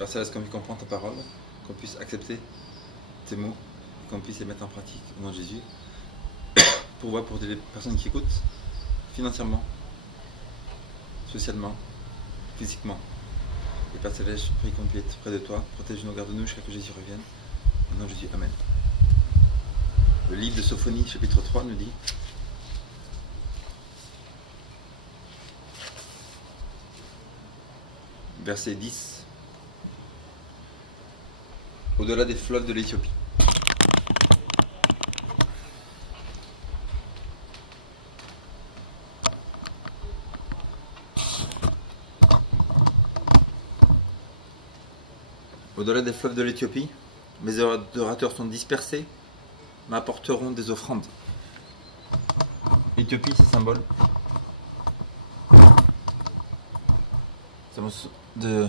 Père Céleste, qu'on puisse comprendre ta parole, qu'on puisse accepter tes mots, qu'on puisse les mettre en pratique au nom de Jésus. Pour des personnes qui écoutent, financièrement, socialement, physiquement. Et Père Céleste, je prie qu'on puisse être près de toi, protège-nous, garde-nous jusqu'à que Jésus revienne. Au nom de Jésus, Amen. Le livre de Sophonie, chapitre 3, nous dit: verset 10. Au-delà des fleuves de l'Éthiopie. Au-delà des fleuves de l'Éthiopie, mes adorateurs sont dispersés, m'apporteront des offrandes. L'Éthiopie, c'est symbole de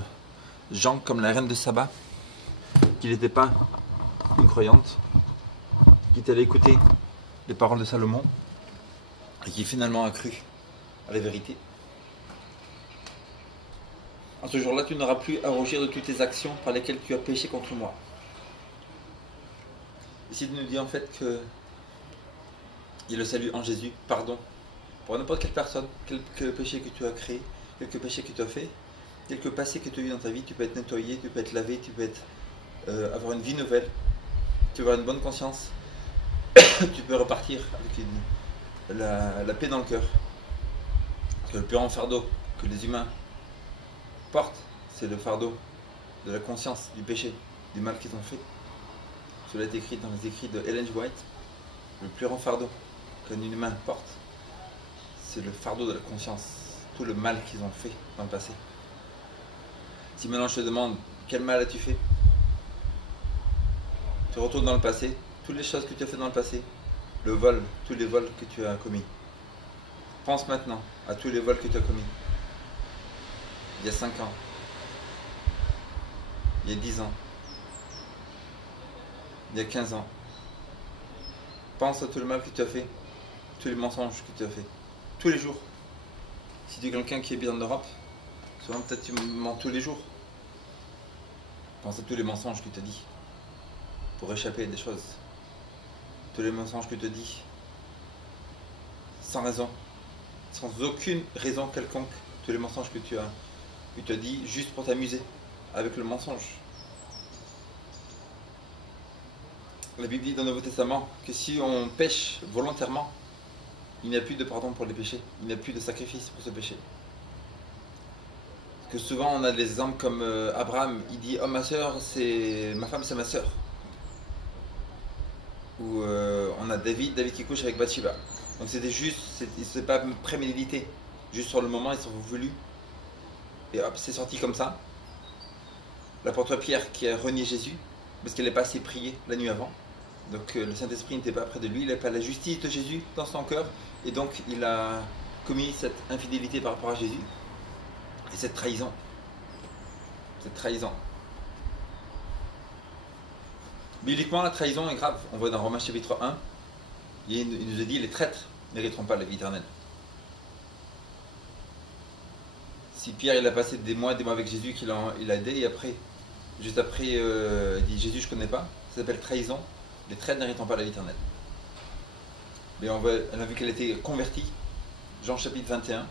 gens comme la reine de Saba, qui n'était pas une croyante, qui est allée écouter les paroles de Salomon et qui finalement a cru à la vérité. En ce jour-là, tu n'auras plus à rougir de toutes tes actions par lesquelles tu as péché contre moi. Ici, il nous dit en fait que il y a le salut en Jésus, pardon, pour n'importe quelle personne, quelque péché que tu as créé, quelque péché que tu as fait, quelque passé que tu as eu dans ta vie, tu peux être nettoyé, tu peux être lavé, tu peux être, avoir une vie nouvelle, tu peux avoir une bonne conscience, tu peux repartir avec la paix dans le cœur. Parce que le plus grand fardeau que les humains portent, c'est le fardeau de la conscience du péché, du mal qu'ils ont fait. Cela est écrit dans les écrits de Ellen G. White. Le plus grand fardeau qu'un humain porte, c'est le fardeau de la conscience, tout le mal qu'ils ont fait dans le passé. Si maintenant je te demande quel mal as-tu fait, tu retournes dans le passé, toutes les choses que tu as fait dans le passé, le vol, tous les vols que tu as commis. Pense maintenant à tous les vols que tu as commis. Il y a 5 ans, il y a 10 ans, il y a 15 ans. Pense à tout le mal que tu as fait, tous les mensonges que tu as fait, tous les jours. Si tu es quelqu'un qui est bien en Europe, souvent peut-être tu mens tous les jours. Pense à tous les mensonges que tu as dit pour échapper à des choses. Tous les mensonges que tu as dit sans raison, sans aucune raison quelconque. Tous les mensonges que tu as dit juste pour t'amuser avec le mensonge. La Bible dit dans le Nouveau Testament que si on pêche volontairement, il n'y a plus de pardon pour les péchés, il n'y a plus de sacrifice pour ce péché. Que souvent on a des exemples comme Abraham, il dit: oh ma soeur, ma femme c'est ma soeur. Ou on a David qui couche avec Bathsheba. Donc c'était juste, c'est pas prémédité, juste sur le moment ils sont voulus et hop c'est sorti comme ça. L'apôtre Pierre qui a renié Jésus parce qu'il n'est pas assez prié la nuit avant. Donc le Saint-Esprit n'était pas près de lui, il n'avait pas la justice de Jésus dans son cœur. Et donc il a commis cette infidélité par rapport à Jésus. Et cette trahison. Cette trahison. Bibliquement, la trahison est grave. On voit dans Romains chapitre 1, il nous a dit: les traîtres n'hériteront pas la vie éternelle. Si Pierre il a passé des mois avec Jésus, qu'il a aidé, et après, juste après, il dit: Jésus, je ne connais pas. Ça s'appelle trahison. Les traîtres n'hériteront pas la vie éternelle. Mais on a vu qu'elle était convertie. Jean chapitre 21.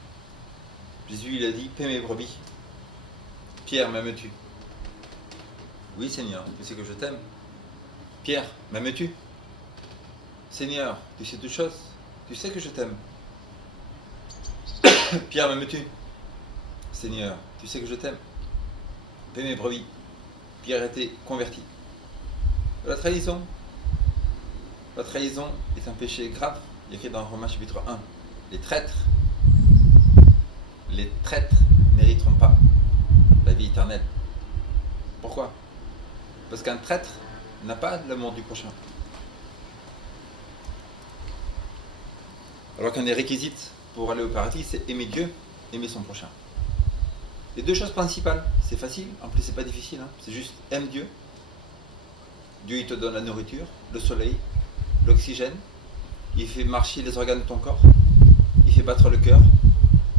Jésus il a dit: paie mes brebis. Pierre, m'aimes-tu? Oui Seigneur, tu sais que je t'aime. Pierre, m'aimes-tu? Seigneur, tu sais toutes choses, tu sais que je t'aime. Pierre, m'aimes-tu? Seigneur, tu sais que je t'aime. Paie mes brebis. Pierre était converti. La trahison est un péché grave. Il est écrit dans Romains chapitre 1. Les traîtres n'hériteront pas la vie éternelle. Pourquoi? Parce qu'un traître n'a pas l'amour du prochain. Alors qu'un des réquisites pour aller au paradis, c'est aimer Dieu, aimer son prochain. Les deux choses principales, c'est facile, en plus c'est pas difficile, hein. C'est juste aime Dieu. Dieu il te donne la nourriture, le soleil, l'oxygène, il fait marcher les organes de ton corps, il fait battre le cœur,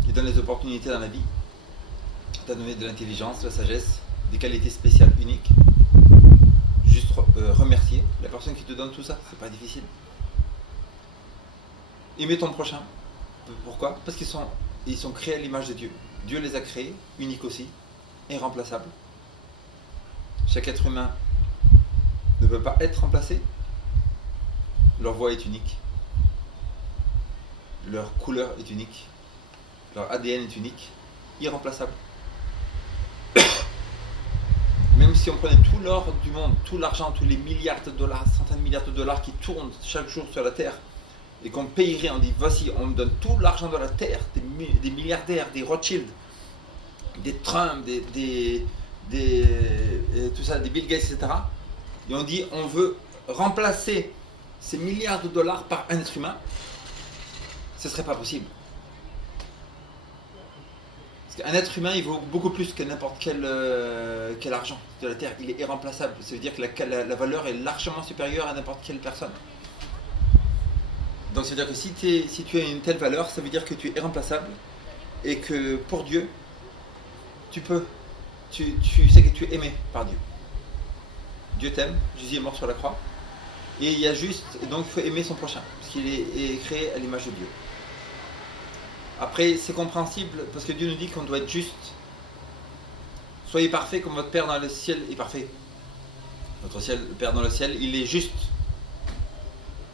il donne les opportunités dans la vie, il t'a donné de l'intelligence, de la sagesse, des qualités spéciales, uniques. Juste remercier la personne qui te donne tout ça, c'est pas difficile. Aimer ton prochain. Pourquoi? Parce qu'ils sont créés à l'image de Dieu. Dieu les a créés, uniques aussi, irremplaçables. Chaque être humain ne peut pas être remplacé. Leur voix est unique. Leur couleur est unique. Leur ADN est unique. Irremplaçable. Même si on prenait tout l'or du monde, tout l'argent, tous les milliards de dollars, centaines de milliards de dollars qui tournent chaque jour sur la Terre, et qu'on payerait, on dit voici, on me donne tout l'argent de la Terre, des milliardaires, des Rothschild, des Trump, tout ça, des Bill Gates, etc. Et on dit on veut remplacer ces milliards de dollars par un être humain, ce ne serait pas possible. Parce qu'un être humain, il vaut beaucoup plus que n'importe quel argent de la Terre. Il est irremplaçable. Ça veut dire que la valeur est largement supérieure à n'importe quelle personne. Donc ça veut dire que si tu as une telle valeur, ça veut dire que tu es irremplaçable et que pour Dieu, tu sais que tu es aimé par Dieu. Dieu t'aime, Jésus est mort sur la croix. Et il y a juste, donc il faut aimer son prochain, parce qu'il est créé à l'image de Dieu. Après, c'est compréhensible, parce que Dieu nous dit qu'on doit être juste. Soyez parfaits comme votre Père dans le ciel est parfait. Notre Père dans le ciel, il est juste.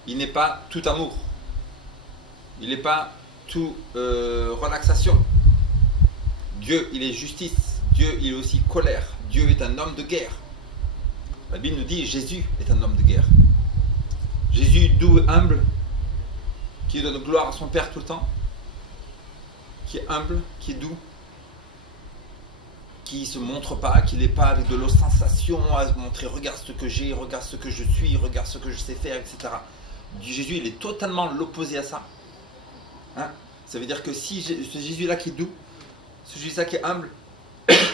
Il n'est pas tout amour. Il n'est pas tout relaxation. Dieu, il est justice. Dieu, il est aussi colère. Dieu est un homme de guerre. La Bible nous dit Jésus est un homme de guerre. Jésus doux et humble, qui donne gloire à son Père tout le temps, qui est humble, qui est doux, qui ne se montre pas, qui n'est pas avec de l'ostentation à se montrer regarde ce que j'ai, regarde ce que je suis, regarde ce que je sais faire, etc. Jésus, il est totalement l'opposé à ça. Hein? Ça veut dire que si ce Jésus-là qui est doux, ce Jésus-là qui est humble,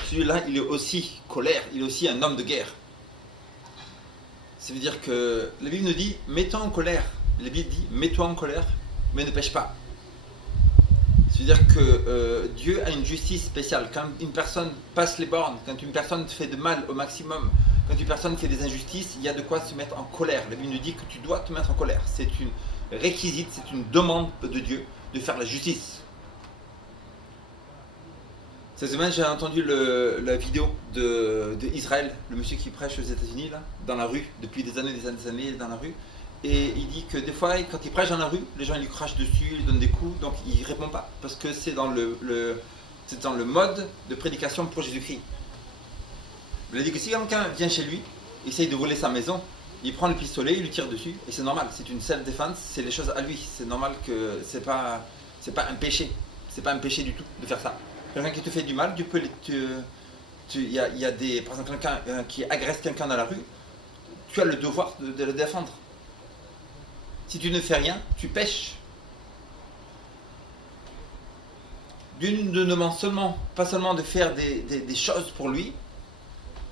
celui-là, il est aussi colère, il est aussi un homme de guerre. Ça veut dire que la Bible nous dit, mets-toi en colère. La Bible dit, mets-toi en colère, mais ne pêche pas. Ça veut dire que Dieu a une justice spéciale. Quand une personne passe les bornes, quand une personne fait de mal au maximum, quand une personne fait des injustices, il y a de quoi se mettre en colère. La Bible nous dit que tu dois te mettre en colère. C'est une réquisite, c'est une demande de Dieu de faire la justice. Cette semaine, j'ai entendu la vidéo de Israël, le monsieur qui prêche aux États-Unis, là, dans la rue, depuis des années dans la rue. Et il dit que des fois, quand il prêche dans la rue, les gens ils lui crachent dessus, ils lui donnent des coups, donc il ne répond pas. Parce que c'est dans le mode de prédication pour Jésus-Christ. Il a dit que si quelqu'un vient chez lui, essaye de voler sa maison, il prend le pistolet, il lui tire dessus, et c'est normal, c'est une self-défense, c'est les choses à lui. C'est normal que c'est pas un péché. C'est pas un péché du tout de faire ça. Quelqu'un qui te fait du mal, il y a des, par exemple, quelqu'un qui agresse quelqu'un dans la rue, tu as le devoir de le défendre. Si tu ne fais rien, tu pèches. Dieu nous demande pas seulement de faire des choses pour lui,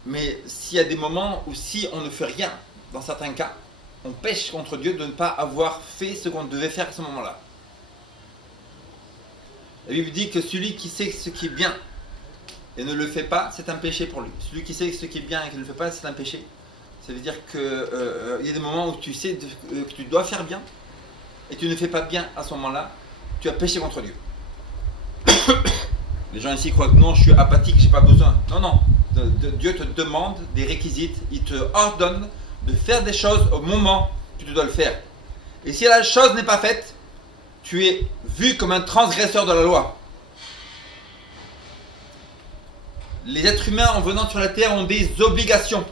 mais s'il y a des moments où si on ne fait rien, dans certains cas, on pêche contre Dieu de ne pas avoir fait ce qu'on devait faire à ce moment-là. La Bible dit que celui qui sait ce qui est bien et ne le fait pas, c'est un péché pour lui. Celui qui sait ce qui est bien et qui ne le fait pas, c'est un péché. Ça veut dire qu'il y a des moments où tu sais que tu dois faire bien et tu ne fais pas bien à ce moment-là, tu as péché contre Dieu. Les gens ici croient que non, je suis apathique, j'ai pas besoin. Non, non. Dieu te demande des réquisites, il te ordonne de faire des choses au moment où tu dois le faire. Et si la chose n'est pas faite, tu es vu comme un transgresseur de la loi. Les êtres humains en venant sur la terre ont des obligations.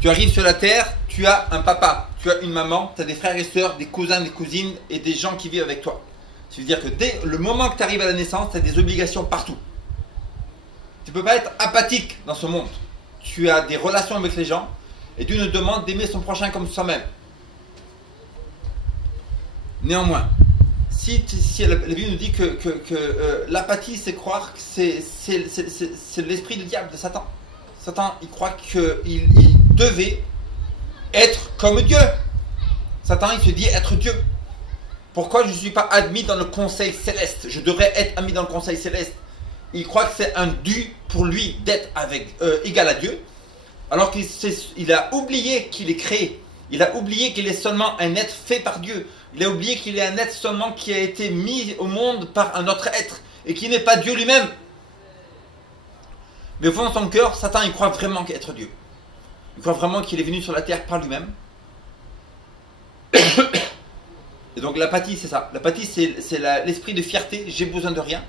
Tu arrives sur la terre, tu as un papa, tu as une maman, tu as des frères et sœurs, des cousins, des cousines et des gens qui vivent avec toi. Ça veut dire que dès le moment que tu arrives à la naissance, tu as des obligations partout. Tu ne peux pas être apathique dans ce monde. Tu as des relations avec les gens et Dieu nous demande d'aimer son prochain comme soi-même. Néanmoins, si la Bible nous dit que l'apathie, c'est croire que c'est l'esprit du diable, de Satan. Satan, il croit qu'il devait être comme Dieu. Satan, il se dit être Dieu. Pourquoi je ne suis pas admis dans le conseil céleste? Je devrais être admis dans le conseil céleste. Il croit que c'est un dû pour lui d'être égal à Dieu, alors qu'il a oublié qu'il est créé. Il a oublié qu'il est seulement un être fait par Dieu. Il a oublié qu'il est un être seulement qui a été mis au monde par un autre être et qui n'est pas Dieu lui-même. Mais au fond de son cœur, Satan, il croit vraiment qu'être Dieu. Il croit vraiment qu'il est venu sur la terre par lui-même. Et donc l'apathie, c'est ça. L'apathie, c'est l'esprit de fierté. J'ai besoin de rien.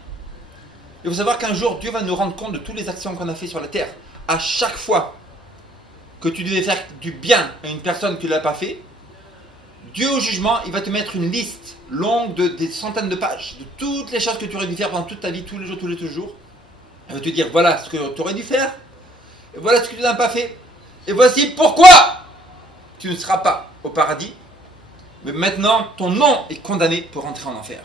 Il faut savoir qu'un jour, Dieu va nous rendre compte de toutes les actions qu'on a fait sur la terre. À chaque fois que tu devais faire du bien à une personne qui ne l'a pas fait, Dieu au jugement, il va te mettre une liste longue de des centaines de pages de toutes les choses que tu aurais dû faire pendant toute ta vie, tous les jours. Il va te dire, voilà ce que tu aurais dû faire, et voilà ce que tu n'as pas fait, et voici pourquoi tu ne seras pas au paradis, mais maintenant ton nom est condamné pour rentrer en enfer.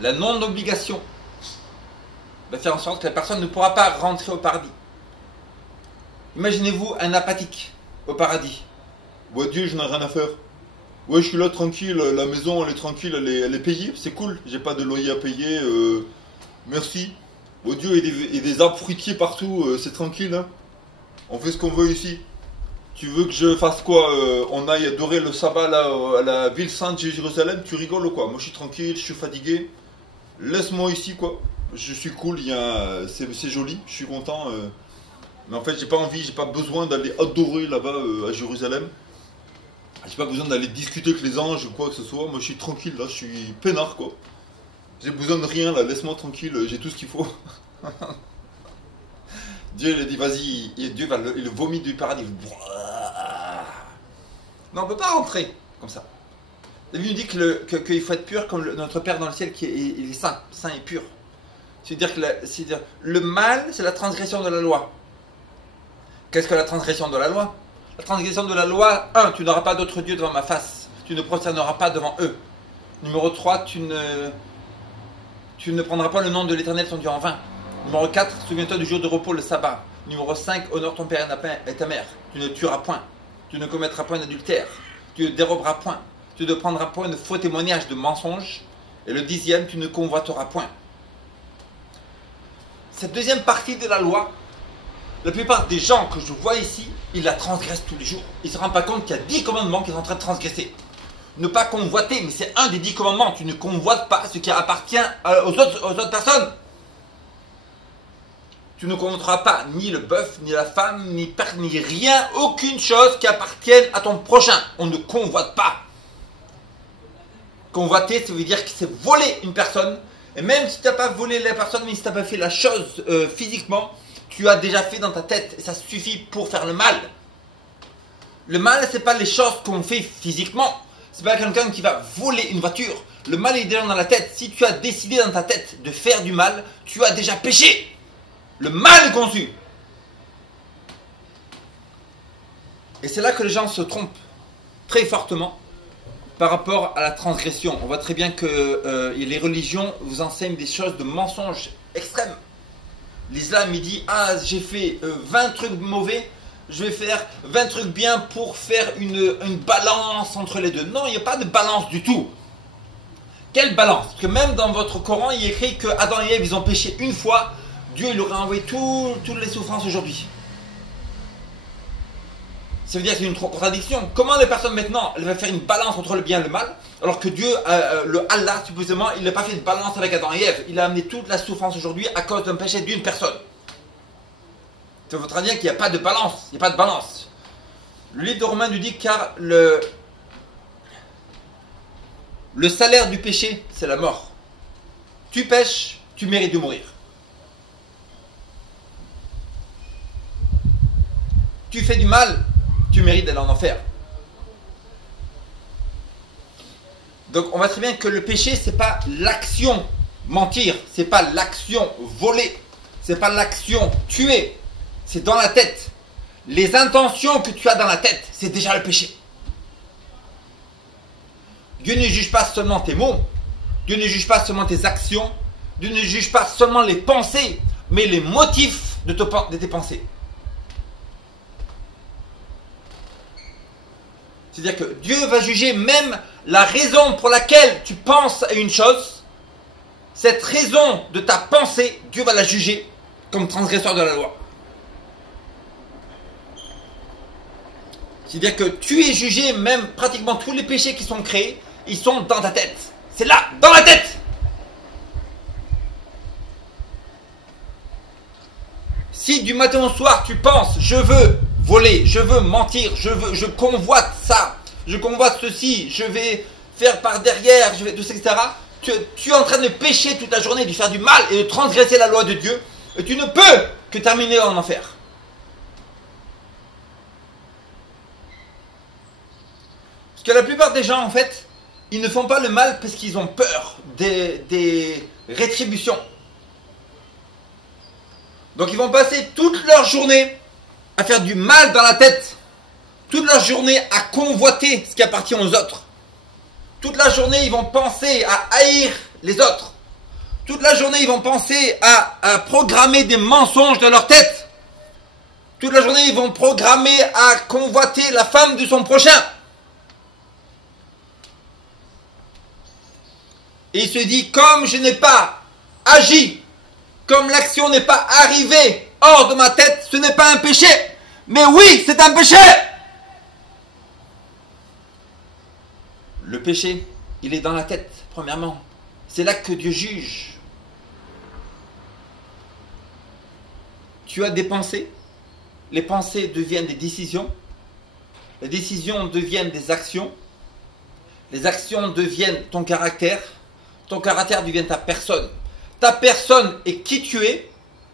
La non-obligation va faire en sorte que la personne ne pourra pas rentrer au paradis. Imaginez-vous un apathique au paradis. Ouais, Dieu, je n'ai rien à faire. Ouais, je suis là tranquille, la maison elle est tranquille, elle est payée, c'est cool, j'ai pas de loyer à payer, merci. Ouais, Dieu, il y a des arbres fruitiers partout, c'est tranquille, hein. On fait ce qu'on veut ici. Tu veux que je fasse quoi? On aille adorer le sabbat là, à la ville sainte de Jérusalem, tu rigoles ou quoi? Moi je suis tranquille, je suis fatigué. Laisse-moi ici quoi. Je suis cool, c'est joli, je suis content. Mais en fait j'ai pas envie, j'ai pas besoin d'aller adorer là-bas à Jérusalem. J'ai pas besoin d'aller discuter avec les anges ou quoi que ce soit. Moi je suis tranquille là, je suis peinard quoi. J'ai besoin de rien là, laisse-moi tranquille, j'ai tout ce qu'il faut. Dieu il a dit vas-y, Dieu va il vomit du paradis. Non, on ne peut pas rentrer comme ça. La Bible nous dit qu'il faut être pur comme notre Père dans le ciel qui est saint et pur. C'est-à-dire que le mal, c'est la transgression de la loi. Qu'est-ce que la transgression de la loi? La transgression de la loi, 1, tu n'auras pas d'autre Dieu devant ma face. Tu ne prosterneras pas devant eux. Numéro 3, tu ne prendras pas le nom de l'Éternel ton Dieu en vain. Numéro 4, souviens-toi du jour de repos, le sabbat. Numéro 5, honore ton père et ta mère. Tu ne tueras point. Tu ne commettras point d'adultère. Tu ne déroberas point. Tu ne prendras point de faux témoignages de mensonges. Et le 10e, tu ne convoiteras point. Cette deuxième partie de la loi, la plupart des gens que je vois ici, ils la transgressent tous les jours. Ils ne se rendent pas compte qu'il y a 10 commandements qu'ils sont en train de transgresser. Ne pas convoiter, mais c'est un des 10 commandements. Tu ne convoites pas ce qui appartient aux autres personnes. Tu ne convoiteras pas ni le bœuf, ni la femme, ni rien, aucune chose qui appartienne à ton prochain. On ne convoite pas. Convoiter, ça veut dire que c'est voler une personne. Et même si tu n'as pas volé la personne, mais si tu n'as pas fait la chose physiquement, tu as déjà fait dans ta tête. Et ça suffit pour faire le mal. Le mal, ce n'est pas les choses qu'on fait physiquement. Ce n'est pas quelqu'un qui va voler une voiture. Le mal est déjà dans la tête. Si tu as décidé dans ta tête de faire du mal, tu as déjà péché. Le mal est conçu. Et c'est là que les gens se trompent très fortement par rapport à la transgression. On voit très bien que les religions vous enseignent des choses de mensonges extrêmes. L'islam il dit, ah j'ai fait 20 trucs mauvais, je vais faire 20 trucs bien pour faire une balance entre les deux. Non, il n'y a pas de balance du tout. Quelle balance? Parce que même dans votre Coran, il est écrit que Adam et Ève, ils ont péché une fois. Dieu il aurait envoyé toutes les souffrances aujourd'hui. Ça veut dire que c'est une contradiction. Comment les personnes maintenant, elles vont faire une balance entre le bien et le mal, alors que Dieu, le Allah supposément, il n'a pas fait de balance avec Adam et Ève. Il a amené toute la souffrance aujourd'hui à cause d'un péché d'une personne. Ça veut dire qu'il n'y a pas de balance. Il n'y a pas de balance. Le livre de Romains nous dit car le salaire du péché, c'est la mort. Tu pèches, tu mérites de mourir. Tu fais du mal, tu mérites d'aller en enfer. Donc on voit très bien que le péché, c'est pas l'action mentir, c'est pas l'action voler, c'est pas l'action tuer, c'est dans la tête. Les intentions que tu as dans la tête, c'est déjà le péché. Dieu ne juge pas seulement tes mots, Dieu ne juge pas seulement tes actions, Dieu ne juge pas seulement les pensées, mais les motifs de tes pensées. C'est-à-dire que Dieu va juger même la raison pour laquelle tu penses à une chose. Cette raison de ta pensée, Dieu va la juger comme transgresseur de la loi. C'est-à-dire que tu es jugé, même pratiquement tous les péchés qui sont créés, ils sont dans ta tête. C'est là, dans la tête. Si du matin au soir tu penses, je veux voler, je veux mentir, je convoite ça, je convoite ceci, je vais faire par derrière, je vais tout ça, etc. Tu es en train de pécher toute la journée, de faire du mal et de transgresser la loi de Dieu. Et tu ne peux que terminer en enfer. Parce que la plupart des gens, en fait, ils ne font pas le mal parce qu'ils ont peur des rétributions. Donc ils vont passer toute leur journée à faire du mal dans la tête. Toute leur journée à convoiter ce qui appartient aux autres. Toute la journée, ils vont penser à haïr les autres. Toute la journée, ils vont penser à programmer des mensonges dans leur tête. Toute la journée, ils vont programmer à convoiter la femme de son prochain. Et il se dit, comme je n'ai pas agi, comme l'action n'est pas arrivée hors de ma tête, ce n'est pas un péché. Mais oui, c'est un péché. Le péché, il est dans la tête, premièrement. C'est là que Dieu juge. Tu as des pensées. Les pensées deviennent des décisions. Les décisions deviennent des actions. Les actions deviennent ton caractère. Ton caractère devient ta personne. Ta personne et qui tu es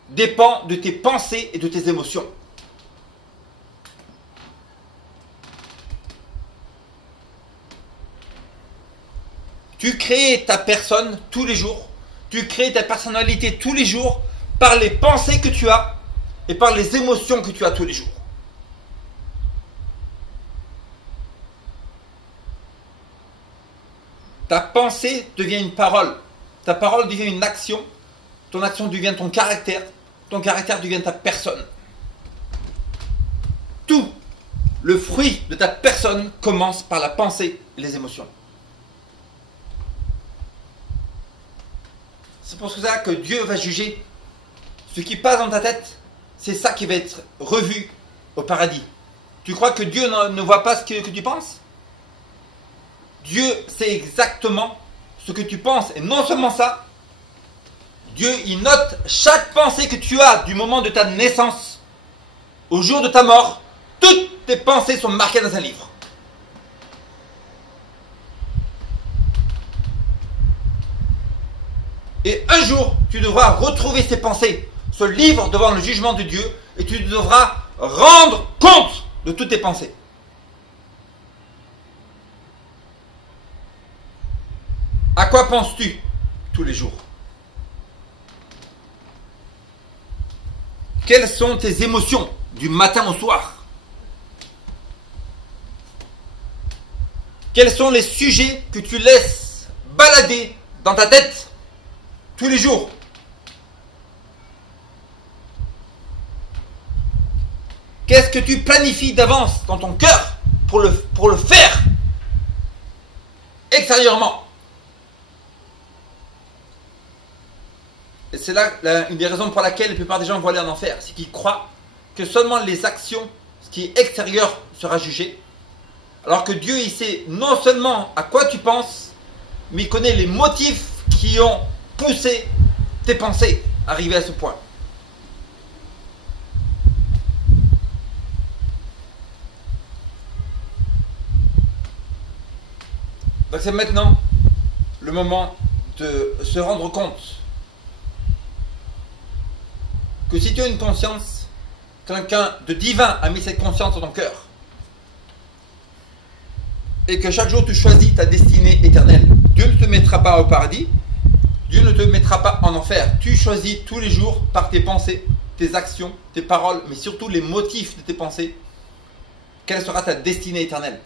dépend de tes pensées et de tes émotions. Tu crées ta personne tous les jours. Tu crées ta personnalité tous les jours par les pensées que tu as et par les émotions que tu as tous les jours. Ta pensée devient une parole. Ta parole devient une action. Ton action devient ton caractère. Ton caractère devient ta personne. Tout le fruit de ta personne commence par la pensée et les émotions. C'est pour ça que Dieu va juger. Ce qui passe dans ta tête, c'est ça qui va être revu au paradis. Tu crois que Dieu ne voit pas ce que tu penses? Dieu sait exactement ce que tu penses. Et non seulement ça, Dieu, il note chaque pensée que tu as du moment de ta naissance au jour de ta mort. Toutes tes pensées sont marquées dans un livre. Et un jour, tu devras retrouver ces pensées, ce livre devant le jugement de Dieu, et tu devras rendre compte de toutes tes pensées. À quoi penses-tu tous les jours? Quelles sont tes émotions du matin au soir? Quels sont les sujets que tu laisses balader dans ta tête tous les jours? Qu'est-ce que tu planifies d'avance dans ton cœur pour le faire extérieurement? Et c'est là une des raisons pour laquelle la plupart des gens vont aller en enfer. C'est qu'ils croient que seulement les actions, ce qui est extérieur, sera jugé. Alors que Dieu, il sait non seulement à quoi tu penses, mais il connaît les motifs qui ont poussé tes pensées à arriver à ce point. Donc c'est maintenant le moment de se rendre compte que si tu as une conscience, quelqu'un de divin a mis cette conscience dans ton cœur. Et que chaque jour tu choisis ta destinée éternelle. Dieu ne te mettra pas au paradis. Dieu ne te mettra pas en enfer. Tu choisis tous les jours par tes pensées, tes actions, tes paroles, mais surtout les motifs de tes pensées. Quelle sera ta destinée éternelle?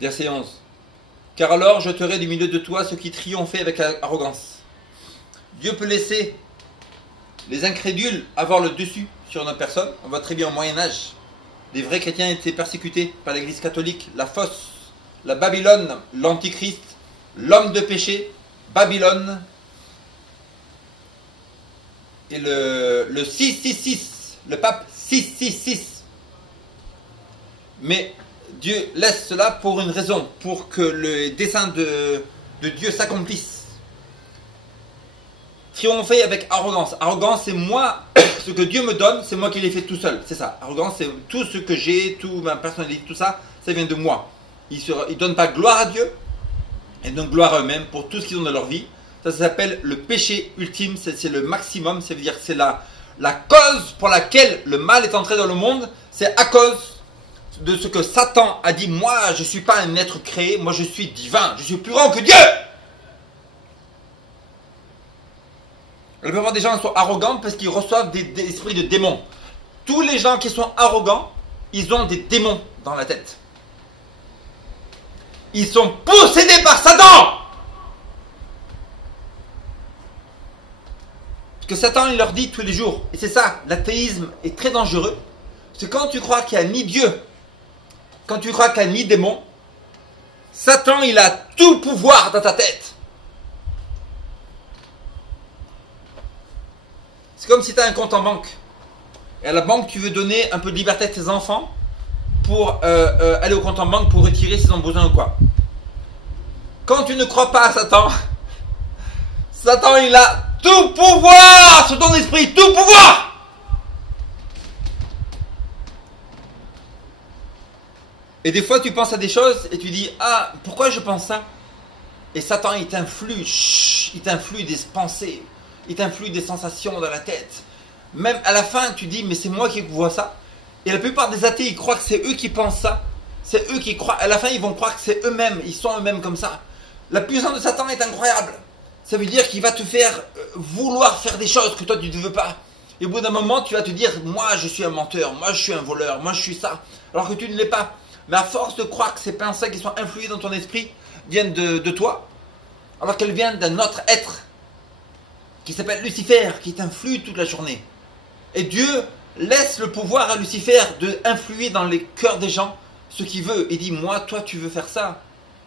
Verset 11. Car alors j'ôterai du milieu de toi ceux qui triomphaient avec arrogance. Dieu peut laisser les incrédules avoir le dessus sur notre personne. On voit très bien au Moyen-Âge, les vrais chrétiens étaient persécutés par l'église catholique, la fausse, la Babylone, l'antichrist, l'homme de péché, Babylone, et le 666, le pape 666. Mais Dieu laisse cela pour une raison, pour que le dessein de Dieu s'accomplisse. Triompher avec arrogance. Arrogance, c'est moi, ce que Dieu me donne, c'est moi qui l'ai fait tout seul. C'est ça. Arrogance, c'est tout ce que j'ai, toute ma personnalité, tout ça, ça vient de moi. Ils ne donnent pas gloire à Dieu, ils donnent gloire à eux-mêmes pour tout ce qu'ils ont dans leur vie. Ça s'appelle le péché ultime, c'est le maximum, ça veut dire que c'est la cause pour laquelle le mal est entré dans le monde, c'est à cause de ce que Satan a dit. Moi, je ne suis pas un être créé, moi je suis divin, je suis plus grand que Dieu. La plupart des gens sont arrogants parce qu'ils reçoivent des esprits de démons. Tous les gens qui sont arrogants, ils ont des démons dans la tête. Ils sont possédés par Satan. Ce que Satan il leur dit tous les jours. Et c'est ça, l'athéisme est très dangereux. C'est quand tu crois qu'il n'y a ni Dieu, quand tu crois qu'il n'y a ni démon, Satan il a tout pouvoir dans ta tête. C'est comme si tu as un compte en banque. Et à la banque, tu veux donner un peu de liberté à tes enfants pour aller au compte en banque pour retirer s'ils ont besoin ou quoi. Quand tu ne crois pas à Satan, Satan il a tout pouvoir sur ton esprit, tout pouvoir. Et des fois tu penses à des choses et tu dis ah pourquoi je pense ça. Et Satan il t'influe des pensées, il t'influe des sensations dans la tête. Même à la fin tu dis mais c'est moi qui vois ça. Et la plupart des athées ils croient que c'est eux qui pensent ça. C'est eux qui croient, à la fin ils vont croire que c'est eux-mêmes, ils sont eux-mêmes comme ça. La puissance de Satan est incroyable. Ça veut dire qu'il va te faire vouloir faire des choses que toi tu ne veux pas. Et au bout d'un moment tu vas te dire moi je suis un menteur, moi je suis un voleur, moi je suis ça. Alors que tu ne l'es pas. Mais à force de croire que ces pensées qui sont influées dans ton esprit viennent de toi, alors qu'elles viennent d'un autre être qui s'appelle Lucifer, qui t'influe toute la journée. Et Dieu laisse le pouvoir à Lucifer d'influer dans les cœurs des gens ce qu'il veut. Et dit moi toi tu veux faire ça.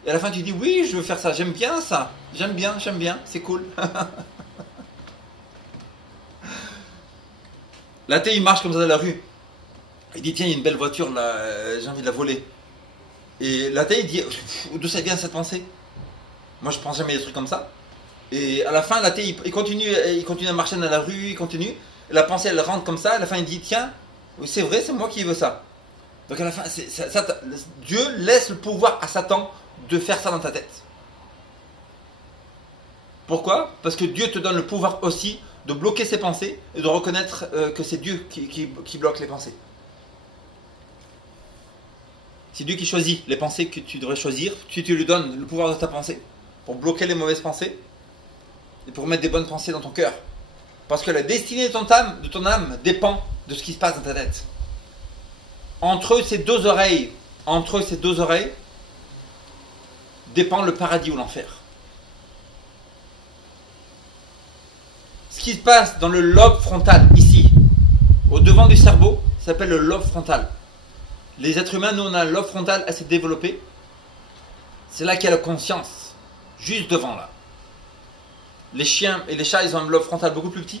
Et à la fin tu dis oui je veux faire ça, j'aime bien ça, j'aime bien, c'est cool. L'athée il marche comme ça dans la rue. Il dit tiens il y a une belle voiture là, j'ai envie de la voler. Et l'athée il dit d'où ça vient cette pensée? Moi je pense jamais des trucs comme ça. Et à la fin l'athée il continue à marcher dans la rue, il continue. Et la pensée elle rentre comme ça, à la fin il dit tiens c'est vrai c'est moi qui veux ça. Donc à la fin Dieu laisse le pouvoir à Satan de faire ça dans ta tête. Pourquoi? Parce que Dieu te donne le pouvoir aussi de bloquer ses pensées et de reconnaître que c'est Dieu qui bloque les pensées. C'est Dieu qui choisit les pensées que tu devrais choisir. Tu lui donnes le pouvoir de ta pensée pour bloquer les mauvaises pensées et pour mettre des bonnes pensées dans ton cœur. Parce que la destinée de ton âme dépend de ce qui se passe dans ta tête. Entre ces deux oreilles dépend le paradis ou l'enfer. Ce qui se passe dans le lobe frontal, ici, au devant du cerveau, ça s'appelle le lobe frontal. Les êtres humains, nous, on a un lobe frontal assez développé. C'est là qu'il y a la conscience, juste devant là. Les chiens et les chats, ils ont un lobe frontal beaucoup plus petit.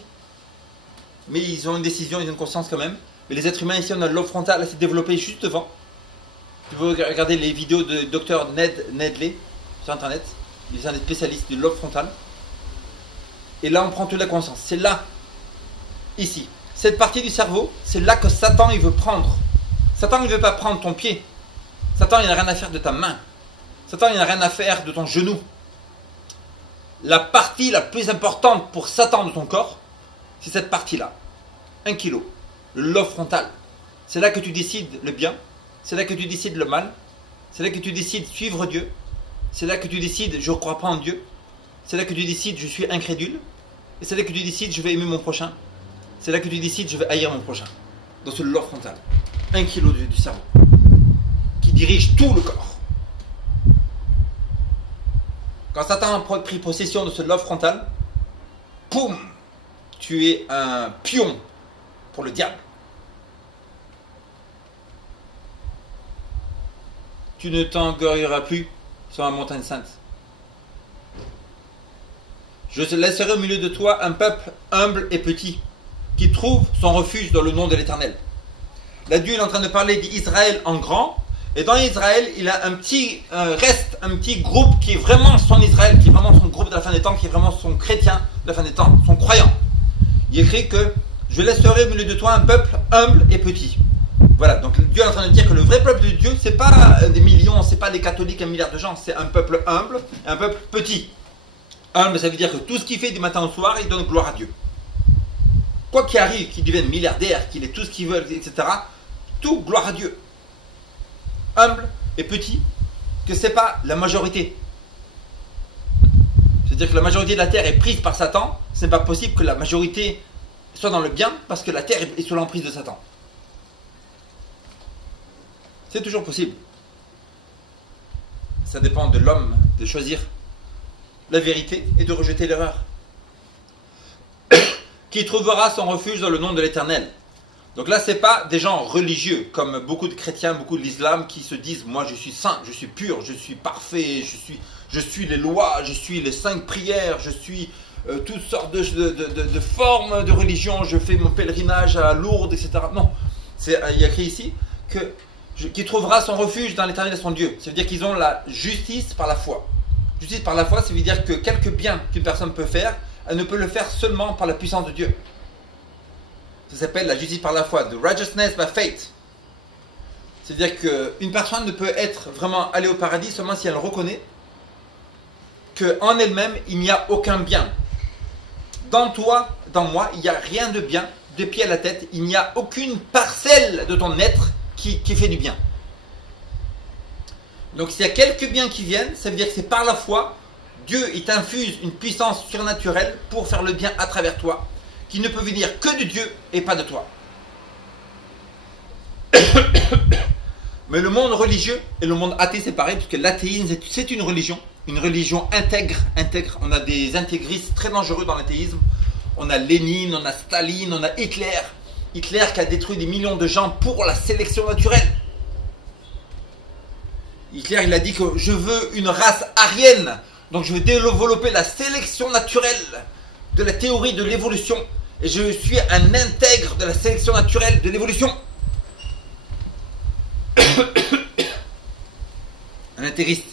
Mais ils ont une décision, ils ont une conscience quand même. Mais les êtres humains, ici, on a le lobe frontal assez développé juste devant. Tu peux regarder les vidéos de Dr Nedley sur internet. Il est un des spécialistes du lobe frontal. Et là on prend toute la conscience. C'est là, ici. Cette partie du cerveau, c'est là que Satan il veut prendre. Satan il ne veut pas prendre ton pied. Satan il n'a rien à faire de ta main. Satan il n'a rien à faire de ton genou. La partie la plus importante pour Satan de ton corps, c'est cette partie-là. 1 kilo. Le lobe frontal. C'est là que tu décides le bien. C'est là que tu décides le mal. C'est là que tu décides suivre Dieu. C'est là que tu décides je ne crois pas en Dieu. C'est là que tu décides je suis incrédule. Et c'est là que tu décides je vais aimer mon prochain. C'est là que tu décides je vais haïr mon prochain. Dans ce lobe frontal. 1 kilo du cerveau. Qui dirige tout le corps. Quand Satan a pris possession de ce lobe frontal, poum, tu es un pion pour le diable. tu ne t'engorgeras plus sur la montagne sainte. Je te laisserai au milieu de toi un peuple humble et petit, qui trouve son refuge dans le nom de l'Éternel. Là, Dieu est en train de parler d'Israël en grand, et dans Israël, il a un petit groupe qui est vraiment son Israël, qui est vraiment son groupe de la fin des temps, qui est vraiment son chrétien de la fin des temps, son croyant. Il écrit que je laisserai au milieu de toi un peuple humble et petit. Voilà, donc Dieu est en train de dire que le vrai peuple de Dieu, c'est pas des millions, c'est pas des catholiques, 1 milliard de gens, c'est un peuple humble et un peuple petit. Humble, ça veut dire que tout ce qu'il fait du matin au soir, il donne gloire à Dieu. Quoi qu'il arrive, qu'il devienne milliardaire, qu'il ait tout ce qu'il veut, etc., tout gloire à Dieu. Humble et petit, que c'est pas la majorité. C'est-à-dire que la majorité de la terre est prise par Satan, c'est pas possible que la majorité soit dans le bien parce que la terre est sous l'emprise de Satan. C'est toujours possible. Ça dépend de l'homme de choisir la vérité et de rejeter l'erreur. Qui trouvera son refuge dans le nom de l'Éternel. Donc là, c'est pas des gens religieux, comme beaucoup de chrétiens, beaucoup de l'islam, qui se disent, moi je suis saint, je suis pur, je suis parfait, je suis les lois, je suis les 5 prières, je suis toutes sortes de formes de religion, je fais mon pèlerinage à Lourdes, etc. Non, il y a écrit ici qui trouvera son refuge dans l'Éternel et son Dieu. Ça veut dire qu'ils ont la justice par la foi. Justice par la foi, ça veut dire que quelque bien qu'une personne peut faire, elle ne peut le faire seulement par la puissance de Dieu. Ça s'appelle la justice par la foi, the righteousness by faith. C'est-à-dire qu'une personne ne peut être vraiment aller au paradis seulement si elle reconnaît qu'en elle-même, il n'y a aucun bien. Dans toi, dans moi, il n'y a rien de bien, de pied à la tête, il n'y a aucune parcelle de ton être qui fait du bien. Donc s'il y a quelques biens qui viennent, ça veut dire que c'est par la foi, Dieu il t'infuse une puissance surnaturelle pour faire le bien à travers toi, qui ne peut venir que de Dieu et pas de toi. Mais le monde religieux et le monde athée c'est pareil, parce que l'athéisme c'est une religion intègre. On a des intégristes très dangereux dans l'athéisme. On a Lénine, on a Staline, on a Hitler. Hitler qui a détruit des millions de gens pour la sélection naturelle. Hitler il a dit que je veux une race aryenne, donc je veux développer la sélection naturelle de la théorie de l'évolution. Et je suis un intègre de la sélection naturelle de l'évolution. Un intégriste.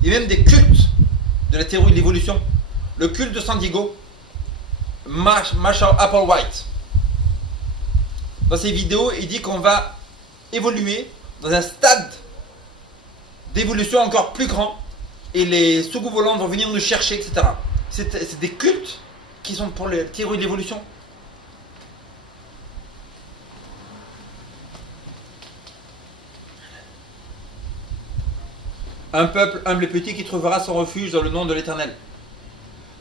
Il y a même des cultes de la théorie de l'évolution. Le culte de San Diego, Marshall Applewhite. Dans ses vidéos, il dit qu'on va évoluer dans un stade d'évolution encore plus grand et les soucoupes volantes vont venir nous chercher, etc. C'est des cultes qui sont pour la théorie de l'évolution. Un peuple humble et petit qui trouvera son refuge dans le nom de l'Éternel.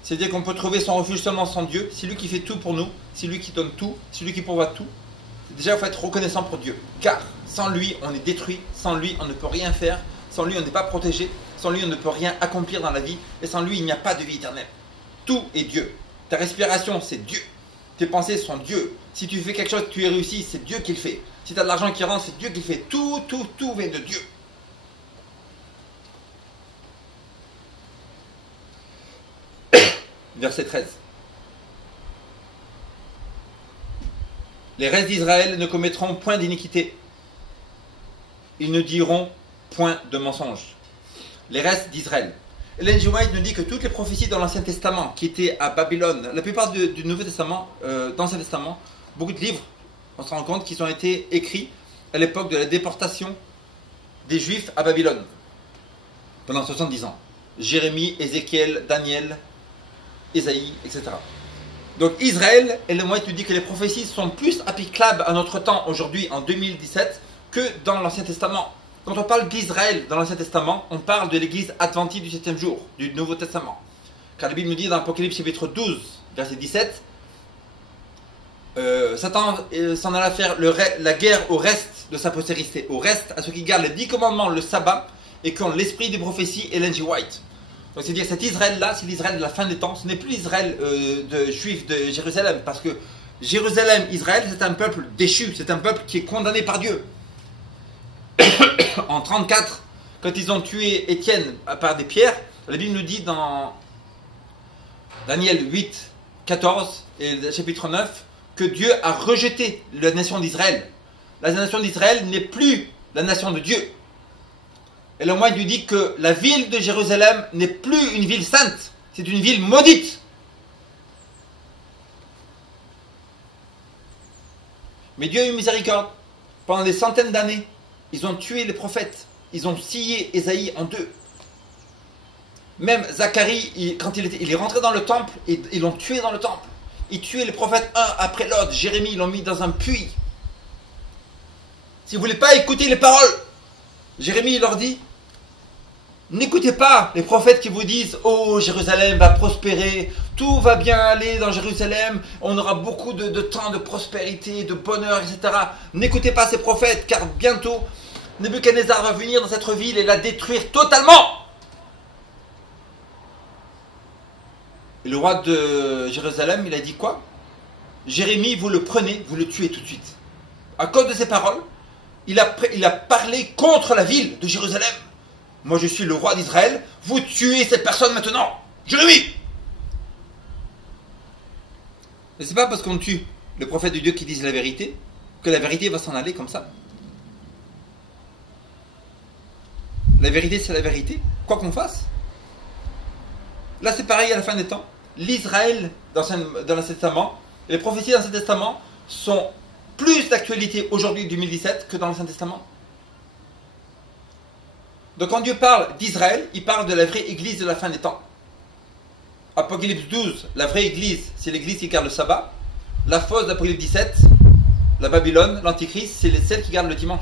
C'est-à-dire qu'on peut trouver son refuge seulement sans Dieu. C'est lui qui fait tout pour nous, c'est lui qui donne tout, c'est lui qui pourvoit tout. Déjà, il faut être reconnaissant pour Dieu. Car sans lui, on est détruit, sans lui, on ne peut rien faire, sans lui, on n'est pas protégé, sans lui, on ne peut rien accomplir dans la vie, et sans lui, il n'y a pas de vie éternelle. Tout est Dieu. Ta respiration, c'est Dieu. Tes pensées sont Dieu. Si tu fais quelque chose, tu es réussi, c'est Dieu qui le fait. Si tu as de l'argent qui rentre, c'est Dieu qui le fait. Tout vient de Dieu. Verset 13. Les restes d'Israël ne commettront point d'iniquité. Ils ne diront point de mensonge. Les restes d'Israël. Ellen G. White nous dit que toutes les prophéties dans l'Ancien Testament qui étaient à Babylone, la plupart du Nouveau Testament, d'Ancien Testament, beaucoup de livres, on se rend compte qu'ils ont été écrits à l'époque de la déportation des Juifs à Babylone, pendant 70 ans. Jérémie, Ézéchiel, Daniel, Ésaïe, etc. Donc Israël, Ellen White nous dit que les prophéties sont plus applicables à notre temps aujourd'hui, en 2017, que dans l'Ancien Testament. Quand on parle d'Israël dans l'Ancien Testament, on parle de l'église adventiste du 7e jour, du Nouveau Testament. Car la Bible nous dit dans Apocalypse chapitre 12, verset 17, Satan s'en alla faire la guerre au reste de sa postérité, au reste, à ceux qui gardent les 10 commandements, le sabbat, et qui ont l'esprit des prophéties, Ellen G. White. Donc c'est-à-dire cet Israël-là, c'est l'Israël de la fin des temps, ce n'est plus l'Israël de Juifs de Jérusalem, parce que Jérusalem, Israël, c'est un peuple déchu, c'est un peuple qui est condamné par Dieu. en 34, quand ils ont tué Étienne par des pierres, la Bible nous dit dans Daniel 8, 14 et chapitre 9 que Dieu a rejeté la nation d'Israël. La nation d'Israël n'est plus la nation de Dieu. Et le moine lui dit que la ville de Jérusalem n'est plus une ville sainte, c'est une ville maudite. Mais Dieu a eu miséricorde. Pendant des centaines d'années, ils ont tué les prophètes. Ils ont scié Ésaïe en deux. Même Zacharie, quand il est rentré dans le temple, ils l'ont tué dans le temple. Ils tuaient les prophètes un après l'autre. Jérémie, ils l'ont mis dans un puits. Si vous ne voulez pas écouter les paroles, Jérémie, il leur dit, n'écoutez pas les prophètes qui vous disent « Oh, Jérusalem va prospérer, tout va bien aller dans Jérusalem, on aura beaucoup de temps de prospérité, de bonheur, etc. » N'écoutez pas ces prophètes, car bientôt, Nebuchadnezzar va venir dans cette ville et la détruire totalement. Et le roi de Jérusalem, il a dit quoi? Jérémie, vous le prenez, vous le tuez tout de suite. À cause de ces paroles, il a parlé contre la ville de Jérusalem. Moi je suis le roi d'Israël, vous tuez cette personne maintenant. Jérémie! Mais c'est pas parce qu'on tue le prophète de Dieu qui dit la vérité que la vérité va s'en aller comme ça. La vérité c'est la vérité, quoi qu'on fasse. Là c'est pareil à la fin des temps. L'Israël dans l'Ancien Testament, les prophéties dans l'Ancien Testament sont plus d'actualité aujourd'hui 2017 que dans l'Ancien Testament. Donc quand Dieu parle d'Israël, il parle de la vraie église de la fin des temps. Apocalypse 12, la vraie église, c'est l'église qui garde le sabbat. La fausse d'Apocalypse 17, la Babylone, l'Antichrist, c'est celle qui garde le dimanche.